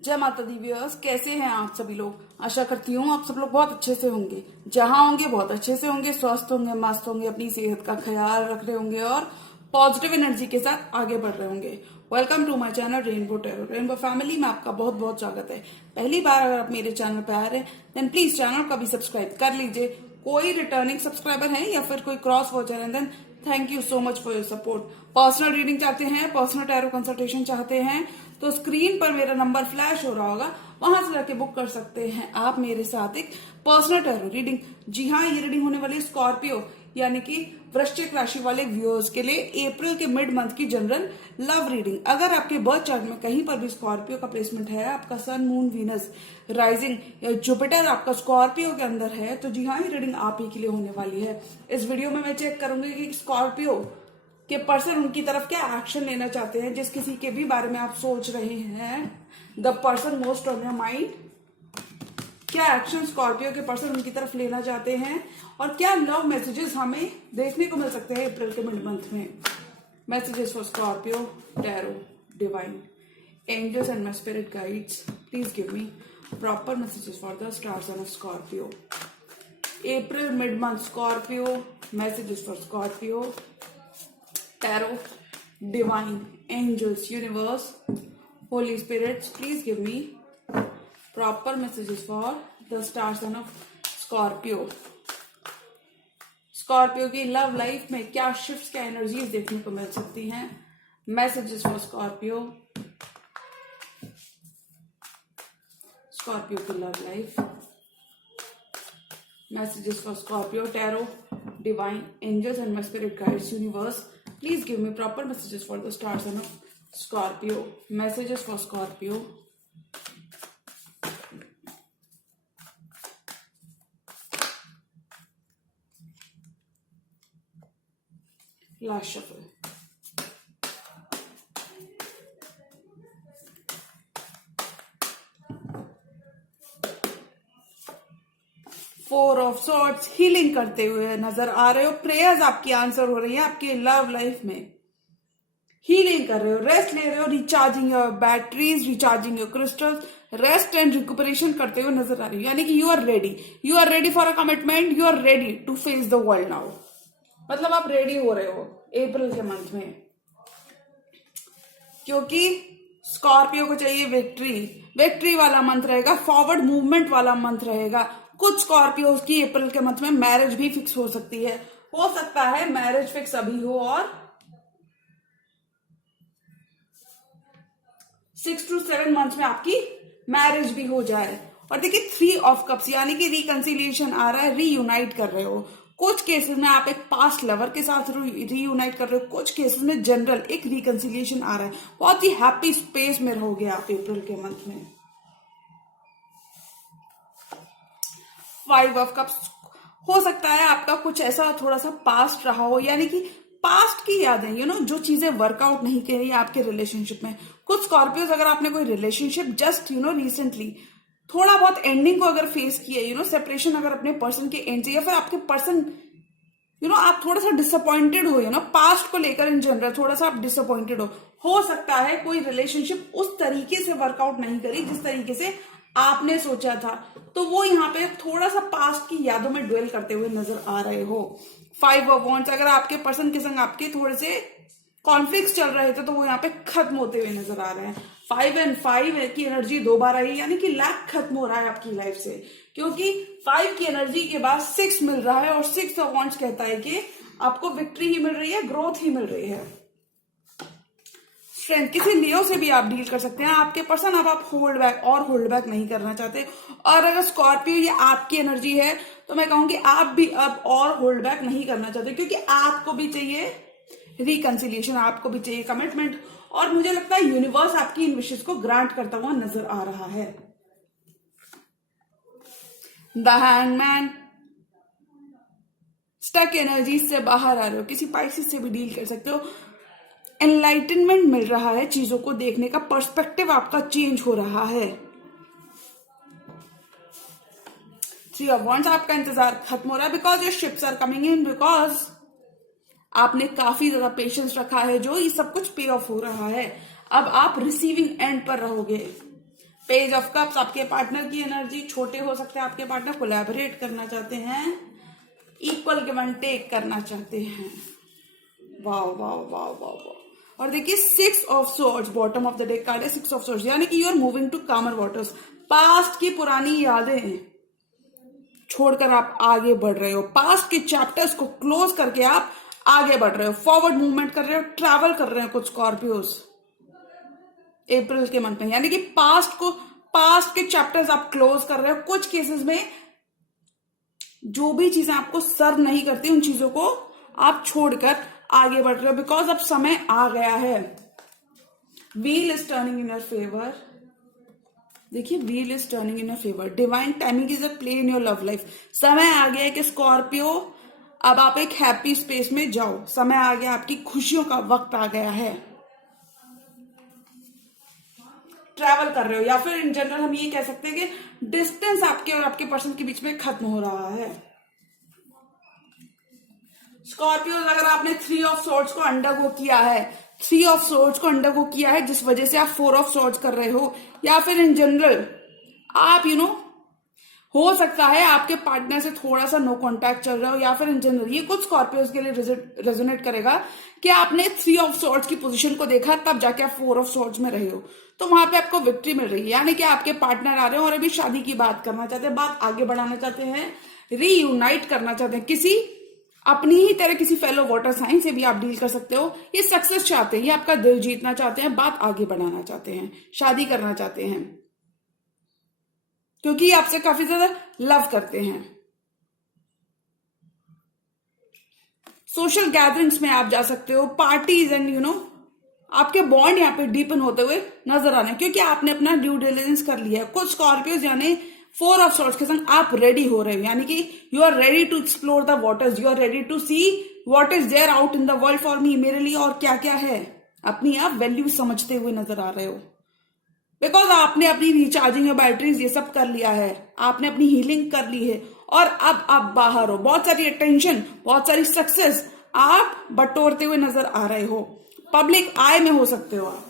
जय माता the viewers, कैसे हैं आप सभी लोग। आशा करती हूँ आप सब लोग बहुत अच्छे से होंगे। जहां होंगे बहुत अच्छे से होंगे, स्वस्थ होंगे, मस्त होंगे, अपनी सेहत का ख्याल रख रहे होंगे और पॉजिटिव एनर्जी के साथ आगे बढ़ रहे होंगे। Welcome to my channel rainbow tarot. Rainbow family में आपका बहुत बहुत स्वागत है। पहली बार अगर आप मेरे चैनल पर आ रहे हैं देन प्लीज चैनल को भी सब्सक्राइब कर लीजिए। कोई रिटर्निंग सब्सक्राइबर है या फिर कोई क्रॉस वॉचर है then thank you so much for your support. Personal reading चाहते हैं, पर्सनल टैरो कंसल्टेशन चाहते हैं तो स्क्रीन पर मेरा नंबर फ्लैश हो रहा होगा, वहां से जाके बुक कर सकते हैं आप मेरे साथ एक पर्सनल टैरो रीडिंग। जी हाँ, ये रीडिंग होने वाली स्कॉर्पियो यानी कि वृश्चिक राशि वाले व्यूअर्स के लिए अप्रैल के मिड मंथ की जनरल लव रीडिंग। अगर आपके बर्थ चार्ट में कहीं पर भी स्कॉर्पियो का प्लेसमेंट है, आपका सन, मून, वीनस, राइजिंग या जुपिटर आपका स्कॉर्पियो के अंदर है, तो जी हाँ, ये रीडिंग आप ही के लिए होने वाली है। इस वीडियो में मैं चेक करूंगी कि स्कॉर्पियो के पर्सन उनकी तरफ क्या एक्शन लेना चाहते हैं। जिस किसी के भी बारे में आप सोच रहे हैं, the person most on your mind, क्या एक्शन स्कॉर्पियो के पर्सन उनकी तरफ लेना चाहते हैं और क्या लव मैसेजेस हमें देखने को मिल सकते हैं अप्रैल के मिड मंथ में। Messages for Scorpio tarot divine angels and my spirit guides, please give me proper messages for the star sign of Scorpio April mid month Scorpio. Messages for Scorpio tarot divine angels universe holy spirits, please give me proper messages for the star sign of Scorpio। Scorpio की love life में क्या shifts, क्या energies देखने को मिल सकती हैं। Messages for Scorpio, Scorpio की love life. Messages for Scorpio tarot divine angels and my spirit guides universe, please give me proper messages for the star sign of Scorpio. Messages for Scorpio last shuffle. Four of swords, healing करते हुए नजर आ रहे हो। Prayers आपकी answer हो रही है आपकी लव लाइफ में। हीलिंग कर रहे हो, रेस्ट ले रहे हो, recharging your batteries, recharging your crystals, rest and recuperation करते हुए नजर आ रही हो। यानी कि you are ready for a commitment, you are ready to face the world now. मतलब आप रेडी हो रहे हो अप्रैल के मंथ में, क्योंकि स्कॉर्पियो को चाहिए विक्ट्री वाला मंथ रहेगा, फॉरवर्ड मूवमेंट वाला मंथ रहेगा। कुछ स्कॉर्पियो की अप्रैल के मंथ में मैरिज भी फिक्स हो सकती है। हो सकता है मैरिज फिक्स अभी हो और 6 to 7 मंथ्स में आपकी मैरिज भी हो जाए। और देखिए 3 ऑफ कप्स यानी कि रिकंसिलिएशन आ रहा है, रीयूनाइट कर रहे हो। कुछ केसेस में आप एक पास्ट लवर के साथ रीयूनाइट कर रहे हो, कुछ केसेस में जनरल एक रिकंसिलिएशन आ रहा है। बहुत ही हैप्पी स्पेस में रहोगे आप अप्रैल के मंथ में। 5 ऑफ कप्स, हो सकता है आपका कुछ ऐसा थोड़ा सा पास्ट रहा हो, यानी कि पास्ट की यादें, जो चीजें वर्कआउट नहीं करी आपके रिलेशनशिप में। कुछ स्कॉर्पियोज, अगर आपने कोई रिलेशनशिप जस्ट रिसेंटली थोड़ा बहुत एंडिंग को अगर फेस किया, सेपरेशन अगर अपने पर्सन के एंड से, या फिर आपके पर्सन आप थोड़ा सा डिसअपॉइंटेड हो, पास्ट को लेकर इन जनरल थोड़ा सा आप डिसअपॉइंटेड हो सकता है कोई रिलेशनशिप उस तरीके से वर्कआउट नहीं करी जिस तरीके से आपने सोचा था, तो वो यहाँ पे थोड़ा सा पास्ट की यादों में ड्वेल करते हुए नजर आ रहे हो। 5 ऑफ वॉन्ड्स, अगर आपके पर्सन के संग आपके थोड़े से कॉन्फ्लिक्ट चल रहे थे तो वो यहाँ पे खत्म होते हुए नजर आ रहे हैं। 5 and 5 की एनर्जी 2 बार आई, यानी कि लैक खत्म हो रहा है आपकी लाइफ से, क्योंकि 5 की एनर्जी के बाद 6 मिल रहा है और 6 ऑफ वॉन्ड्स कहता है कि आपको विक्ट्री ही मिल रही है, ग्रोथ ही मिल रही है। स्ट्रेंथ, किसी लियो से भी आप डील कर सकते हैं। आपके पर्सन अब आप होल्ड बैक नहीं करना चाहते। और अगर स्कॉर्पियो ये आपकी एनर्जी है तो मैं कहूंगी आप भी अब और होल्ड बैक नहीं करना चाहते, क्योंकि आपको भी चाहिए रिकंसिलिएशन, आपको भी चाहिए कमिटमेंट। और मुझे लगता है यूनिवर्स आपकी इन विशेष को ग्रांट करता हुआ नजर आ रहा है। द हैंगमैन, स्टक एनर्जी से बाहर आ रहे हो, किसी पाइसिस से भी डील कर सकते हो। एनलाइटनमेंट मिल रहा है, चीजों को देखने का पर्सपेक्टिव आपका चेंज हो रहा है। 3 ऑफ वॉन्ड्स, आपका इंतजार खत्म हो रहा है because your ships are coming in, because आपने काफी ज्यादा पेशेंस रखा है, जो ये सब कुछ पे ऑफ हो रहा है। अब आप रिसीविंग एंड पर रहोगे। पेज ऑफ कप्स आपके पार्टनर की एनर्जी, छोटे हो सकते हैं आपके पार्टनर, कोलैबोरेट करना चाहते हैं, इक्वल गिव एंड टेक करना चाहते हैं। वाह वाह वाह वाह वाह। और देखिए 6 of swords, bottom of the deck card है 6 ऑफ सोर्ड्स, यानी कि यू आर मूविंग टू कामर वाटर्स। पास्ट की पुरानी यादें छोड़कर आप आगे बढ़ रहे हो, पास्ट के चैप्टर्स को क्लोज करके आप आगे बढ़ रहे हो, फॉरवर्ड मूवमेंट कर रहे हो, ट्रैवल कर रहे हो कुछ स्कॉर्पियोज अप्रैल के मंथ में, यानी कि पास्ट के चैप्टर्स आप क्लोज कर रहे हो। कुछ केसेस में जो भी चीजें आपको सर्व नहीं करती उन चीजों को आप छोड़कर आगे बढ़ रहे हो, बिकॉज अब समय आ गया है। Wheel is turning in your favour. देखिए wheel is turning in your favour, divine timing is a play in your love life. समय आ गया है कि स्कॉर्पियो अब आप एक हैप्पी स्पेस में जाओ, समय आ गया, आपकी खुशियों का वक्त आ गया है। ट्रैवल कर रहे हो, या फिर इन जनरल हम ये कह सकते हैं कि डिस्टेंस आपके और आपके पर्सन के बीच में खत्म हो रहा है। स्कॉर्पियो, अगर आपने 3 ऑफ सोर्ड्स को अंडरगो किया है, 3 ऑफ सोर्ड्स को अंडरगो किया है, जिस वजह से आप 4 ऑफ सोर्ड्स कर रहे हो, या फिर इन जनरल आप हो सकता है आपके पार्टनर से थोड़ा सा नो कांटेक्ट चल रहा हो, या फिर इन जनरल ये कुछ स्कॉर्पियोज के लिए रेजोनेट करेगा कि आपने 3 ऑफ सोर्ड्स की पोजीशन को देखा, तब जाके आप 4 ऑफ सोर्ड्स में रहे हो, तो वहां पे आपको विक्ट्री मिल रही है। यानी कि आपके पार्टनर आ रहे हो और अभी शादी की बात करना चाहते हैं, बात आगे बढ़ाना चाहते हैं, रीयूनाइट करना चाहते हैं, किसी अपनी ही तरह किसी फेलो वाटर साइन से भी आप डील कर सकते हो। ये सक्सेस चाहते हैं, ये आपका दिल जीतना चाहते हैं, बात आगे बढ़ाना चाहते हैं, शादी करना चाहते हैं, क्योंकि ये आपसे काफी ज्यादा लव करते हैं। सोशल गैदरिंग्स में आप जा सकते हो, पार्टीज एंड आपके बॉन्ड यहाँ पे डीपन होते हुए नजर आ रहे हैं, क्योंकि आपने अपना ड्यू डिलिजेंस कर लिया है। कुछ स्कॉर्पियोज यानी 4 ऑफ सोर्ड्स के संग आप रेडी हो रहे हो, यानी कि you are ready to explore the waters, you are ready to see what is there out in the world for me, मेरे लिए और क्या क्या है। अपनी आप वैल्यू समझते हुए नजर आ रहे हो, बिकॉज आपने अपनी रिचार्जिंग या बैटरीज ये सब कर लिया है, आपने अपनी हीलिंग कर ली है, और अब आप बाहर हो, बहुत सारी अटेंशन, बहुत सारी सक्सेस आप बटोरते हुए नजर आ रहे हो, पब्लिक आई में हो सकते हो आप।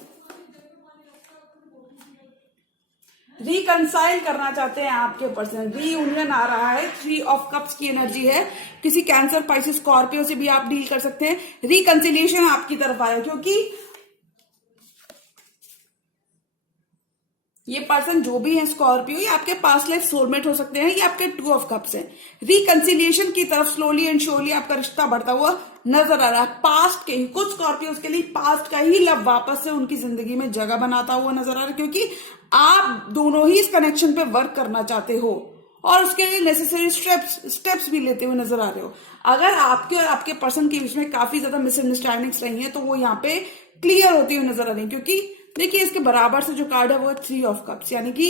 रिकंसाइल करना चाहते हैं आपके पर्सन, रीयूनियन आ रहा है, 3 ऑफ कप्स की एनर्जी है, किसी कैंसर, पाइसेस, स्कॉर्पियो से भी आप डील कर सकते हैं। रिकंसिलिएशन आपकी तरफ आया, क्योंकि ये पर्सन जो भी है स्कॉर्पियो, ये आपके पास्ट लाइफ सोलमेट हो सकते हैं, ये आपके 2 ऑफ कप्स हैं। रिकंसिलिएशन की तरफ स्लोली एंड श्योरली आपका रिश्ता बढ़ता हुआ नजर आ रहा है। पास्ट के ही कुछ स्कॉर्पियोज के लिए पास्ट का ही लव वापस से उनकी जिंदगी में जगह बनाता हुआ नजर आ रहा है, क्योंकि आप दोनों ही इस कनेक्शन पे वर्क करना चाहते हो और उसके लिए नेसेसरी स्टेप्स भी लेते हुए नजर आ रहे हो। अगर आपके और आपके पर्सन के बीच में काफी ज्यादा मिसअंडरस्टैंडिंग्स रही है, तो वो यहाँ पे क्लियर होती हुई नजर आ रही है, क्योंकि देखिए इसके बराबर से जो कार्ड है वो 3 ऑफ कप्स, यानी कि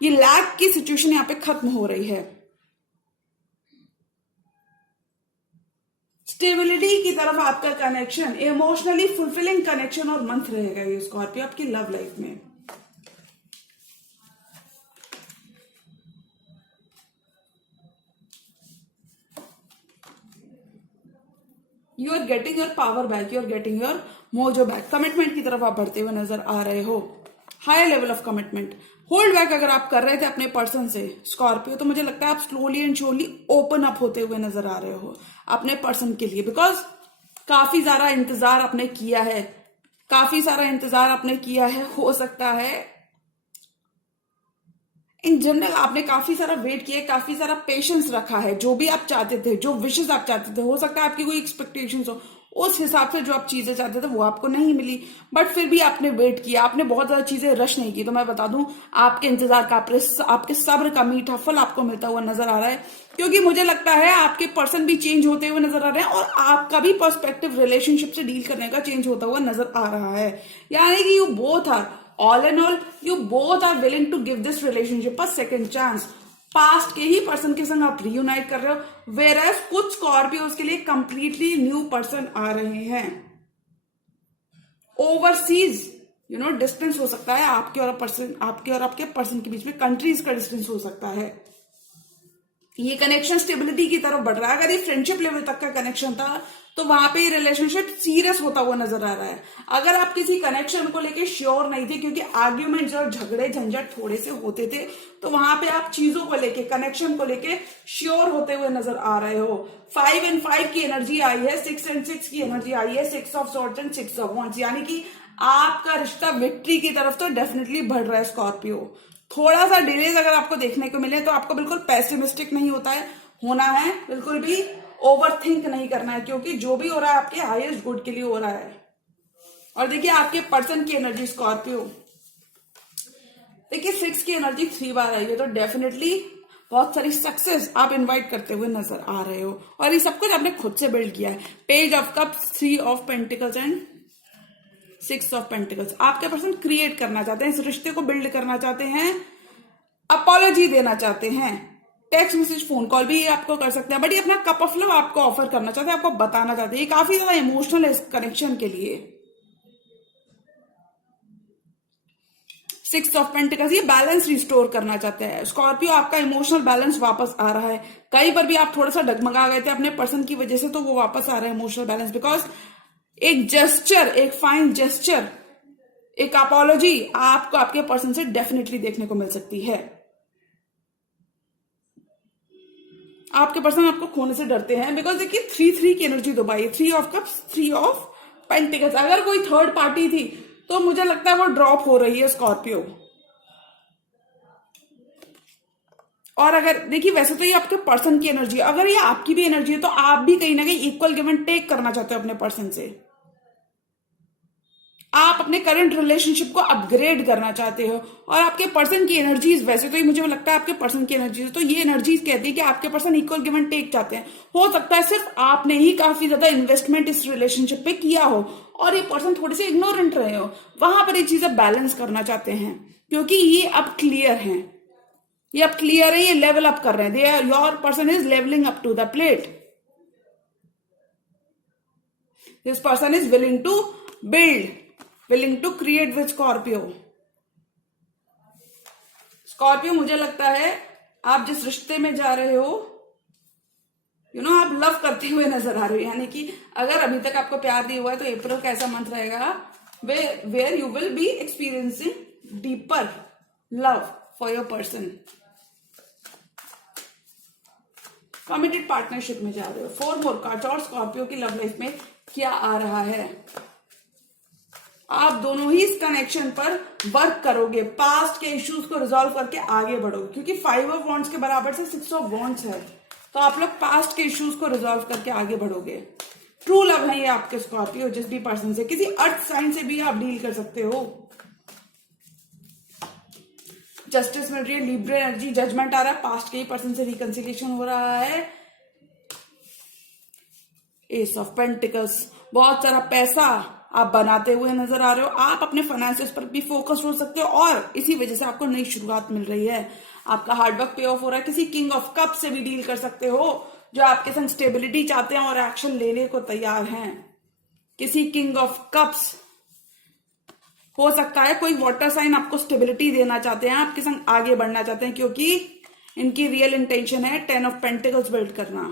ये लैक की सिचुएशन यहाँ पे खत्म हो रही है। स्टेबिलिटी की तरफ आपका कनेक्शन, इमोशनली फुलफिलिंग कनेक्शन और मंथ रहेगा ये स्कॉर्पियो आपकी लव लाइफ में। You are getting your power back, you are getting your mojo back. Commitment की तरफ आप बढ़ते हुए नजर आ रहे हो, higher level of commitment. Hold back अगर आप कर रहे थे अपने पर्सन से स्कॉर्पियो, तो मुझे लगता है आप slowly and surely open up होते हुए नजर आ रहे हो अपने पर्सन के लिए, बिकॉज काफी सारा इंतजार आपने किया है, काफी सारा इंतजार आपने किया है। हो सकता है इन जनरल आपने काफी सारा वेट किया, काफी सारा पेशेंस रखा है, जो भी आप चाहते थे, जो विशेष आप चाहते थे, हो सकता है आपकी कोई एक्सपेक्टेशंस हो, उस हिसाब से जो आप चीजें चाहते थे वो आपको नहीं मिली, बट फिर भी आपने वेट किया, आपने बहुत ज्यादा चीजें रश नहीं की। तो मैं बता दूं, आपके इंतजार का, आपके सब्र का मीठा फल आपको मिलता हुआ नजर आ रहा है, क्योंकि मुझे लगता है आपके पर्सन भी चेंज होते हुए नजर आ रहे हैं और आपका भी पर्सपेक्टिव रिलेशनशिप से डील करने का चेंज होता हुआ नजर आ रहा है। यानी कि you both are, all and all, you both are willing to give this relationship a second chance. Past के ही पर्सन के संग आप रीयूनाइट कर रहे हो, वेयर कुछ स्कॉर्पियोज के लिए कंप्लीटली न्यू पर्सन आ रहे हैं। ओवरसीज डिस्टेंस हो सकता है आपके और आपके पर्सन के बीच में, कंट्रीज का डिस्टेंस हो सकता है। ये कनेक्शन स्टेबिलिटी की तरफ बढ़ रहा है। अगर ये फ्रेंडशिप लेवल तक का कनेक्शन था, तो वहां पे रिलेशनशिप सीरियस होता हुआ नजर आ रहा है। अगर आप किसी कनेक्शन को लेके श्योर नहीं थे, क्योंकि आर्ग्यूमेंट्स और झगड़े झंझट थोड़े से होते थे, तो वहां पे आप चीजों को लेके, कनेक्शन को लेके श्योर होते हुए नजर आ रहे हो। 5 and 5 की एनर्जी आई है, 6 and 6 की एनर्जी आई है, 6 of swords and 6 of wands, यानी कि आपका रिश्ता विक्ट्री की तरफ तो डेफिनेटली बढ़ रहा है स्कॉर्पियो। थोड़ा सा डिलेज अगर आपको देखने को मिले तो आपको बिल्कुल पेसिमिस्टिक नहीं होना है, बिल्कुल भी ओवर थिंक नहीं करना है, क्योंकि जो भी हो रहा है आपके हाईएस्ट गुड के लिए हो रहा है। और देखिए आपके पर्सन की एनर्जी स्कॉर्पियो, देखिए 6 की एनर्जी 3 बार आई है, तो डेफिनेटली बहुत सारी सक्सेस आप इनवाइट करते हुए नजर आ रहे हो, और ये सब कुछ आपने खुद से बिल्ड किया है। Page of cups, 3 of pentacles and 6 of pentacles. आपके पर्सन क्रिएट करना चाहते हैं, इस रिश्ते को बिल्ड करना चाहते हैं, अपॉलॉजी देना चाहते हैं, टेक्स्ट मैसेज, फोन कॉल भी आपको कर सकते हैं, बट ये अपना कप ऑफ लव आपको ऑफर करना चाहते हैं, आपको बताना चाहते हैं। ये काफी ज्यादा इमोशनल है इस कनेक्शन के लिए। 6 ऑफ पेंटिकल्स, ये बैलेंस रिस्टोर करना चाहते हैं स्कॉर्पियो, आपका इमोशनल बैलेंस वापस आ रहा है। कहीं पर भी आप थोड़ा सा डगमगा गए थे अपने पर्सन की वजह से, तो वो वापस आ रहा है इमोशनल बैलेंस, बिकॉज एक जेस्चर, एक फाइन जेस्चर, एक अपॉलॉजी आपको आपके पर्सन से डेफिनेटली देखने को मिल सकती है। आपके पर्सन आपको खोने से डरते हैं, बिकॉज देखिए 3-3 की एनर्जी दुबाई है, 3 ऑफ कप्स, 3 ऑफ पेंटिकल्स। अगर कोई थर्ड पार्टी थी तो मुझे लगता है वो ड्रॉप हो रही है स्कॉर्पियो। और अगर देखिए वैसे तो ये आपके पर्सन की एनर्जी है, अगर ये आपकी भी एनर्जी है तो आप भी कहीं ना कहीं इक्वल गिव एंड टेक करना चाहते हो अपने पर्सन से। आप अपने करंट रिलेशनशिप को अपग्रेड करना चाहते हो, और आपके पर्सन की एनर्जीज, वैसे तो ये मुझे लगता है आपके पर्सन की एनर्जीज, तो ये एनर्जीज कहती है कि आपके person equal give and take चाहते हैं। हो सकता है सिर्फ आपने ही काफी ज्यादा इन्वेस्टमेंट इस रिलेशनशिप पे किया हो और ये पर्सन थोड़े से इग्नोरेंट रहे हो, वहां पर ये चीजें बैलेंस करना चाहते हैं, क्योंकि ये अब क्लियर है, ये अब क्लियर है, ये लेवल अप कर रहे हैं। Your person is leveling up to the plate. This person is willing to build, willing to create with Scorpio। Scorpio, मुझे लगता है आप जिस रिश्ते में जा रहे हो, आप लव करते हुए नजर आ रहे हो, यानी कि अगर अभी तक आपको प्यार नहीं हुआ है तो अप्रैल का ऐसा मंथ रहेगा where you will be experiencing deeper love for your person. Committed partnership में जा रहे हो। 4 मोर कार्ड्स, और स्कॉर्पियो की लव लाइफ में क्या आ रहा है? आप दोनों ही इस कनेक्शन पर वर्क करोगे, पास्ट के इश्यूज को रिजॉल्व करके आगे बढ़ोगे, क्योंकि 5 ऑफ वॉन्ड्स के बराबर से 6 ऑफ वॉन्ड्स है, तो आप लोग पास्ट के इश्यूज को रिजॉल्व करके आगे बढ़ोगे। ट्रू लव है ये आपके स्कॉर्पियो, जिस भी पर्सन से, किसी अर्थ साइन से भी आप डील कर सकते हो। जस्टिस मिल रही है, लिब्रा एनर्जी, जजमेंट आ रहा है, पास्ट के ही पर्सन से रिकंसिलिएशन हो रहा है। एस ऑफ पेंटिकल्स, बहुत सारा पैसा आप बनाते हुए नजर आ रहे हो, आप अपने फाइनेंसेस पर भी फोकस हो सकते हो, और इसी वजह से आपको नई शुरुआत मिल रही है, आपका हार्डवर्क पे ऑफ हो रहा है। किसी किंग ऑफ कप से भी डील कर सकते हो, जो आपके संग स्टेबिलिटी चाहते हैं और एक्शन लेने को तैयार हैं। किसी किंग ऑफ कप्स हो सकता है, कोई वाटर साइन आपको स्टेबिलिटी देना चाहते हैं, आपके संग आगे बढ़ना चाहते हैं, क्योंकि इनकी रियल इंटेंशन है 10 ऑफ पेंटिकल्स बिल्ड करना।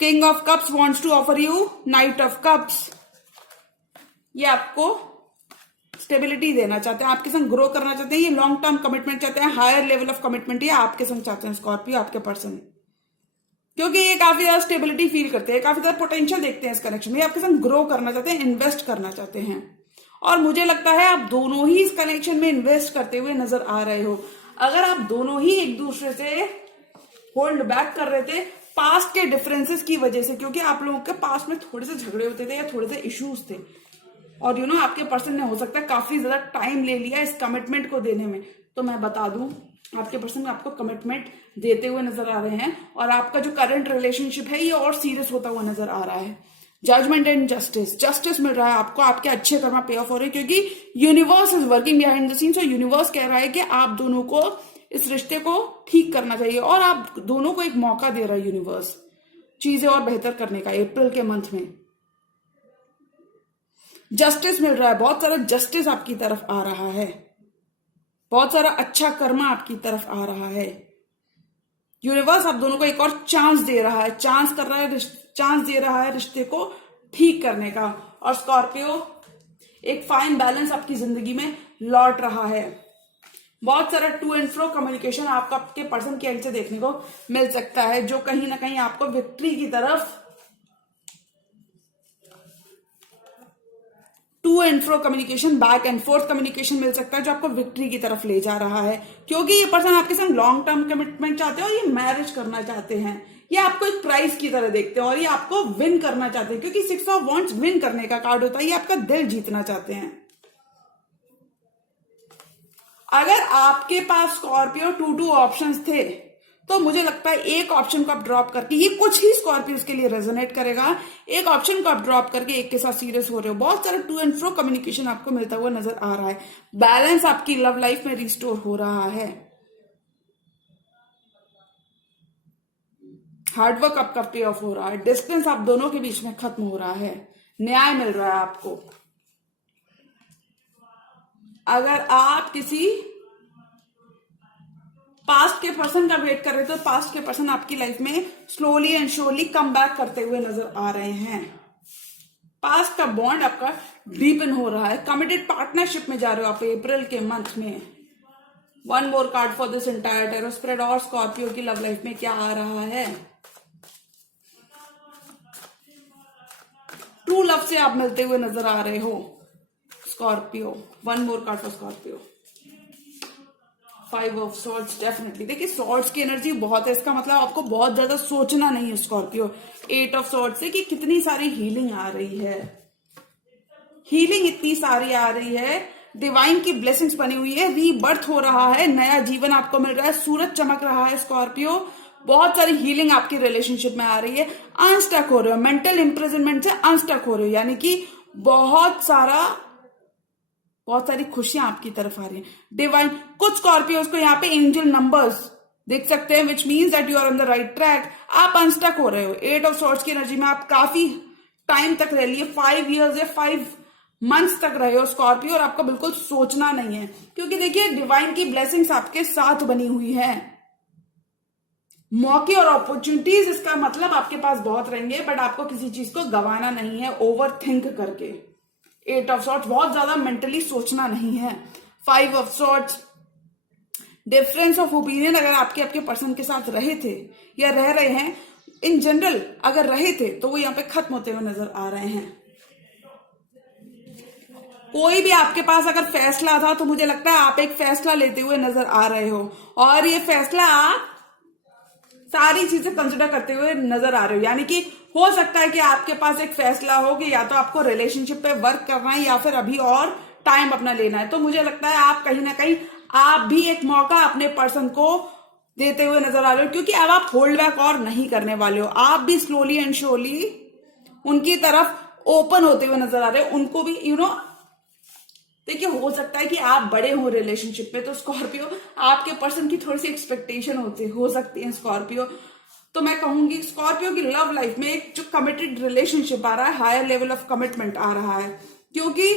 King of cups wants to offer you knight of cups, ये आपको स्टेबिलिटी देना चाहते हैं, आपके संग ग्रो करना चाहते हैं, ये लॉन्ग टर्म कमिटमेंट चाहते हैं, हायर लेवल ऑफ कमिटमेंट ये आपके संग चाहते हैं स्कॉर्पियो, आपके पर्सन, क्योंकि ये काफी ज्यादा स्टेबिलिटी फील करते हैं, काफी ज्यादा पोटेंशियल देखते हैं इस कनेक्शन में, ये आपके संग ग्रो करना चाहते हैं, इन्वेस्ट करना चाहते हैं। और मुझे लगता है आप दोनों ही इस कनेक्शन में इन्वेस्ट करते हुए नजर आ रहे हो। अगर आप दोनों ही एक दूसरे से होल्ड बैक कर रहे थे पास्ट के डिफरेंसेस की वजह से, क्योंकि आप लोगों के पास्ट में थोड़े से झगड़े होते थे या थोड़े से इश्यूज थे, और आपके पर्सन ने हो सकता है काफी ज्यादा टाइम ले लिया इस कमिटमेंट को देने में, तो मैं बता दूं आपके पर्सन आपको कमिटमेंट देते हुए नजर आ रहे हैं, और आपका जो करंट रिलेशनशिप है ये और सीरियस होता हुआ नजर आ रहा है। जजमेंट एंड जस्टिस, जस्टिस मिल रहा है आपको, आपके अच्छे कर्म पे ऑफ हो रहे हैं, क्योंकि universe is working behind the scenes, और यूनिवर्स कह रहा है कि आप दोनों को इस रिश्ते को ठीक करना चाहिए, और आप दोनों को एक मौका दे रहा है यूनिवर्स चीजें और बेहतर करने का। अप्रैल के मंथ में जस्टिस मिल रहा है, बहुत सारा जस्टिस आपकी तरफ आ रहा है, बहुत सारा अच्छा कर्म आपकी तरफ आ रहा है। यूनिवर्स आप दोनों को एक और चांस दे रहा है, चांस दे रहा है रिश्ते को ठीक करने का। और स्कॉर्पियो, एक फाइन बैलेंस आपकी जिंदगी में लौट रहा है। बहुत सारा टू एंड फ्रो कम्युनिकेशन आपका आपके पर्सन के एंड से देखने को मिल सकता है, जो कहीं ना कहीं आपको विक्ट्री की तरफ, to and fro communication, back and forth communication मिल सकता है, जो आपको विक्ट्री की तरफ ले जा रहा है। क्योंकि ये पर्सन आपके साथ लॉन्ग टर्म कमिटमेंट चाहते हैं और ये मैरिज करना चाहते हैं। ये आपको एक प्राइज की तरह देखते हैं और ये आपको विन करना चाहते हैं, क्योंकि 6 ऑफ वॉन्ट्स विन करने का कार्ड होता है। ये आपका दिल जीतना चाहते हैं। अगर आपके पास स्कॉर्पियो 2 ऑप्शंस थे, तो मुझे लगता है एक ऑप्शन को आप ड्रॉप करके, ये कुछ ही स्कॉर्पियोज के लिए रेजोनेट करेगा, एक ऑप्शन को आप ड्रॉप करके एक के साथ सीरियस हो रहे हो। बहुत सारा टू एंड फ्रो कम्युनिकेशन आपको मिलता हुआ नजर आ रहा है। बैलेंस आपकी लव लाइफ में रिस्टोर हो रहा है। हार्डवर्क आपका पे ऑफ हो रहा है। डिस्टेंस आप दोनों के बीच में खत्म हो रहा है। न्याय मिल रहा है आपको। अगर आप किसी पास्ट के पर्सन का वेट कर रहे थे, तो पास्ट के पर्सन आपकी लाइफ में slowly and surely come back करते हुए नजर आ रहे हैं। पास्ट का बॉन्ड आपका डीपन हो रहा है। कमिटेड पार्टनरशिप में जा रहे हो आप अप्रैल के मंथ में। One more card for this entire tarot spread. और स्कॉर्पियो की लव लाइफ में क्या आ रहा है? ट्रू लव से आप मिलते हुए नजर आ रहे हो Scorpio. One more card for Scorpio. 5 of swords. Definitely देखिए, सॉर्ड्स की एनर्जी बहुत है, इसका मतलब आपको बहुत ज्यादा सोचना नहीं है स्कॉर्पियो। 8 ऑफ सॉर्ड्स से कि कितनी सारी हीलिंग आ रही है। हीलिंग इतनी सारी आ रही है, डिवाइन की ब्लेसिंग्स बनी हुई है, रीबर्थ हो रहा है, नया जीवन आपको मिल रहा है, सूरज चमक रहा है स्कॉर्पियो। बहुत सारी हीलिंग आपकी रिलेशनशिप में आ रही है। अनस्टक हो रहे हो, मेंटल इंप्रिजनमेंट से अनस्टक हो रहे हो, यानी कि बहुत सारी खुशियां आपकी तरफ आ रही हैं। डिवाइन, कुछ स्कॉर्पियोज को यहाँ पे एंजल नंबर्स देख सकते हैं, which means that you are on the right track. आप अनस्टक हो रहे हो। 8 ऑफ सॉर्ड्स की एनर्जी में आप काफी टाइम तक रह लिए, 5 years या 5 months तक रहे हो स्कॉर्पियो, और आपको बिल्कुल सोचना नहीं है, क्योंकि देखिए डिवाइन की ब्लेसिंग्स आपके साथ बनी हुई है। मौके और अपॉर्चुनिटीज, इसका मतलब आपके पास बहुत रहेंगे, बट आपको किसी चीज को गंवाना नहीं है ओवर थिंक करके। 8 ऑफ सॉर्ड्स, बहुत ज्यादा मेंटली सोचना नहीं है। 5 of swords, difference of opinion अगर आपके पर्सन के साथ रहे थे या रह रहे हैं, इन जनरल अगर रहे थे, तो वो यहाँ पे खत्म होते हुए नजर आ रहे हैं। कोई भी आपके पास अगर फैसला था, तो मुझे लगता है आप एक फैसला लेते हुए नजर आ रहे हो, और ये फैसला आप सारी चीजें कंसिडर करते हुए नजर आ रहे हो। यानी कि हो सकता है कि आपके पास एक फैसला हो कि या तो आपको रिलेशनशिप पे वर्क करना है या फिर अभी और टाइम अपना लेना है। तो मुझे लगता है आप कहीं ना कहीं आप भी एक मौका अपने पर्सन को देते हुए नजर आ रहे हो, क्योंकि अब आप होल्ड बैक और नहीं करने वाले हो। आप भी स्लोली एंड श्योरली उनकी तरफ ओपन होते हुए नजर आ रहे हो। उनको भी देखिए, हो सकता है कि आप बड़े हो रिलेशनशिप में, तो स्कॉर्पियो आपके पर्सन की थोड़ी सी एक्सपेक्टेशन हो सकती है स्कॉर्पियो। तो मैं कहूंगी स्कॉर्पियो की लव लाइफ में एक जो कमिटेड रिलेशनशिप आ रहा है, हायर लेवल ऑफ कमिटमेंट आ रहा है, क्योंकि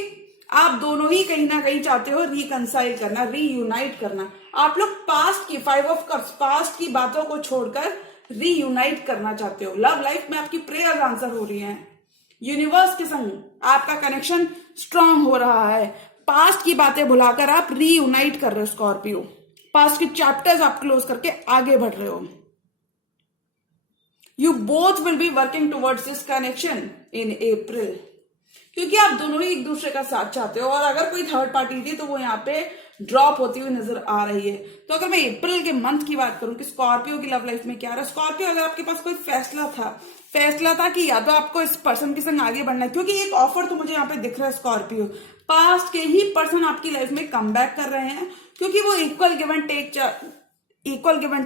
आप दोनों ही कहीं ना कहीं चाहते हो रिकंसाइल करना, रीयूनाइट करना। आप लोग पास्ट की 5 ऑफ कप्स, पास्ट की बातों को छोड़कर रीयूनाइट करना चाहते हो। लव लाइफ में आपकी प्रेयर आंसर हो रही है। यूनिवर्स के संग आपका कनेक्शन स्ट्रांग हो रहा है। पास्ट की बातें भुलाकर आप रीयूनाइट कर रहे हो स्कॉर्पियो। पास्ट के चैप्टर्स आप क्लोज करके आगे बढ़ रहे हो। You both will be working towards this connection in April, क्योंकि आप दोनों ही एक दूसरे का साथ चाहते हो। और अगर कोई थर्ड पार्टी थी, तो वो यहाँ पे ड्रॉप होती हुई नजर आ रही है। तो अगर मैं अप्रैल के मंथ की बात करूं कि स्कॉर्पियो की लव लाइफ में क्या रहा, स्कॉर्पियो अगर आपके पास कोई फैसला था कि या तो आपको इस पर्सन के संग आगे बढ़ना है, क्योंकि एक ऑफर तो मुझे यहाँ पे दिख रहा है स्कॉर्पियो, पास्ट के ही पर्सन आपकी लाइफ में कम बैक कर रहे हैं, क्योंकि वो इक्वल गिव एंड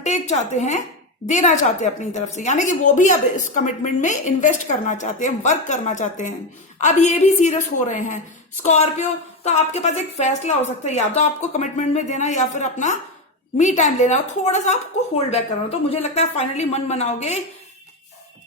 टेक चाहते हैं, देना चाहते हैं अपनी तरफ से। यानी कि वो भी अब इस कमिटमेंट में इन्वेस्ट करना चाहते हैं, वर्क करना चाहते हैं। अब ये भी सीरियस हो रहे हैं स्कॉर्पियो। तो आपके पास एक फैसला हो सकता है, या तो आपको कमिटमेंट में देना या फिर अपना मी टाइम लेना, थोड़ा सा आपको होल्ड बैक करना। तो मुझे लगता है फाइनली मन बनाओगे,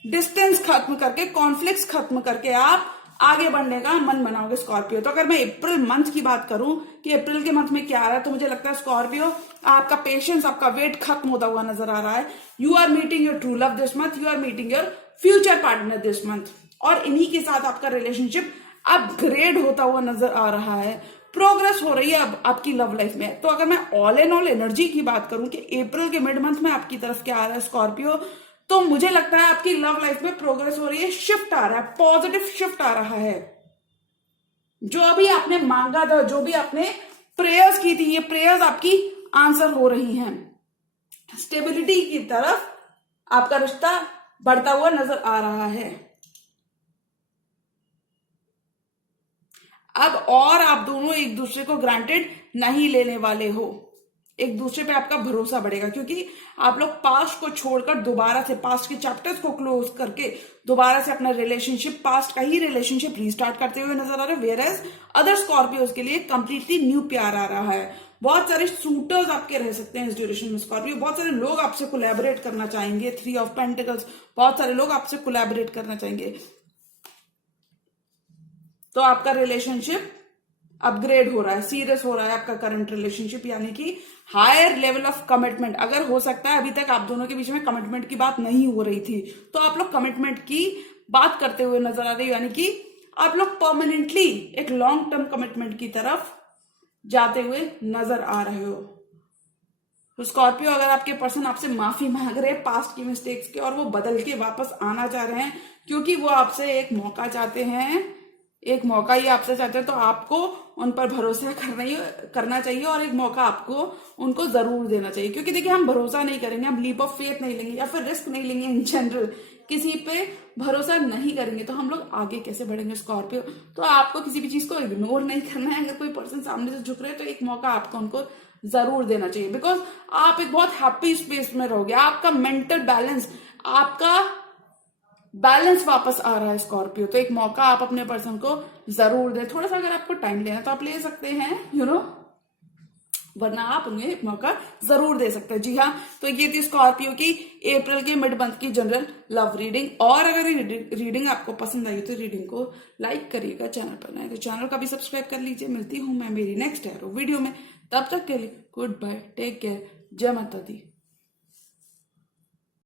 डिस्टेंस खत्म करके, कॉन्फ्लिक्ट्स खत्म करके आप आगे बढ़ने का मन बनाओगे स्कॉर्पियो। तो अगर मैं अप्रैल मंथ की बात करूं कि अप्रैल के मंथ में क्या आ रहा है, तो मुझे लगता है स्कॉर्पियो आपका पेशेंस, आपका वेट खत्म होता हुआ नजर आ रहा है। You are meeting your true love this month, you are meeting your future partner this month, और इन्हीं के साथ आपका रिलेशनशिप अपग्रेड होता हुआ नजर आ रहा है, प्रोग्रेस हो रही है अब आपकी लव लाइफ में। तो अगर मैं ऑल एंड ऑल एनर्जी की बात करूं कि अप्रैल के मिड मंथ में आपकी तरफ क्या आ रहा है स्कॉर्पियो, तो मुझे लगता है आपकी लव लाइफ में प्रोग्रेस हो रही है, शिफ्ट आ रहा है, पॉजिटिव शिफ्ट आ रहा है। जो अभी आपने मांगा था, जो भी आपने प्रेयर्स की थी, ये प्रेयर्स आपकी आंसर हो रही हैं। स्टेबिलिटी की तरफ आपका रिश्ता बढ़ता हुआ नजर आ रहा है। अब और आप दोनों एक दूसरे को ग्रांटेड नहीं लेने वाले हो, एक दूसरे पे आपका भरोसा बढ़ेगा, क्योंकि आप लोग पास्ट को छोड़कर दोबारा से पास्ट के चैप्टर्स को क्लोज करके दोबारा से अपना रिलेशनशिप, पास्ट का ही रिलेशनशिप रिस्टार्ट करते हुए नजर आ रहे हैं। वेयर एज अदर स्कॉर्पियोज के लिए कंप्लीटली न्यू प्यार आ रहा है। बहुत सारे सूटर्स आपके रह सकते हैं इस ड्यूरेशन में स्कॉर्पियो, बहुत सारे लोग आपसे कोलैबोरेट करना चाहेंगे। 3 ऑफ पेंटिकल्स, बहुत सारे लोग आपसे कोलैबोरेट करना चाहेंगे। तो आपका रिलेशनशिप अपग्रेड हो रहा है, सीरियस हो रहा है आपका करंट रिलेशनशिप, यानी कि हायर लेवल ऑफ कमिटमेंट। अगर हो सकता है अभी तक आप दोनों के बीच में कमिटमेंट की बात नहीं हो रही थी, तो आप लोग कमिटमेंट की बात करते हुए नजर आ रहे हो, यानी कि आप लोग परमानेंटली एक लॉन्ग टर्म कमिटमेंट की तरफ जाते हुए नजर आ रहे हो। तो स्कॉर्पियो, अगर आपके पर्सन आपसे माफी मांग रहे हैं पास्ट की मिस्टेक्स के, और वो बदल के वापस आना चाह रहे हैं, क्योंकि वो आपसे एक मौका चाहते हैं, एक मौका ही आपसे चाहते हैं, तो आपको उन पर भरोसा करना चाहिए, और एक मौका आपको उनको जरूर देना चाहिए। क्योंकि देखिए, हम भरोसा नहीं करेंगे, हम लीप ऑफ फेथ नहीं लेंगे, या फिर रिस्क नहीं लेंगे, इन जनरल किसी पे भरोसा नहीं करेंगे, तो हम लोग आगे कैसे बढ़ेंगे स्कॉर्पियो। तो आपको किसी भी चीज को इग्नोर नहीं करना है। अगर कोई पर्सन सामने से झुक रहे हैं, तो एक मौका आपको उनको जरूर देना चाहिए, बिकॉज आप एक बहुत हैप्पी स्पेस में रहोगे। आपका मेंटल बैलेंस, आपका बैलेंस वापस आ रहा है स्कॉर्पियो। तो एक मौका आप अपने पर्सन को जरूर दें। थोड़ा सा अगर आपको टाइम लेना तो आप ले सकते हैं, वरना आप उन्हें एक मौका जरूर दे सकते हैं। जी हाँ, तो ये थी स्कॉर्पियो की अप्रैल के मिड मंथ की जनरल लव रीडिंग। और अगर ये रीडिंग आपको पसंद आई तो रीडिंग को लाइक करिएगा, चैनल पर नए तो चैनल का भी सब्सक्राइब कर लीजिए। मिलती हूं मैं मेरी नेक्स्ट वीडियो में, तब तक के लिए गुड बाय, टेक केयर, जय माता दी।